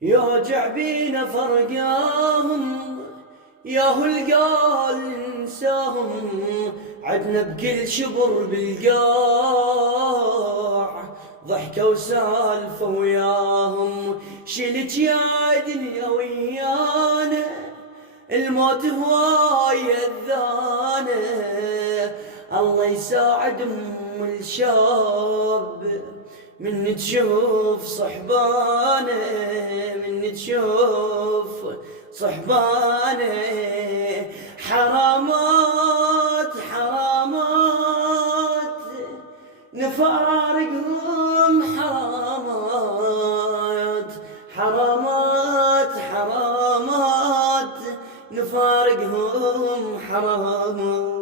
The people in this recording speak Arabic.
يوجع بينا فرقاهم، ياهو القال ننساهم، عدنا بكل شبر بالقاع ضحكة وسالفة وياهم. شلت يا دنيا ويانا الموت هواي اذانا، الله يساعد ام الشاب من تشوف صحبانه، من تشوف صحبانه. حرامات حرامات نفارقهم، حرامات حرامات حرامات نفارقهم، حرامات.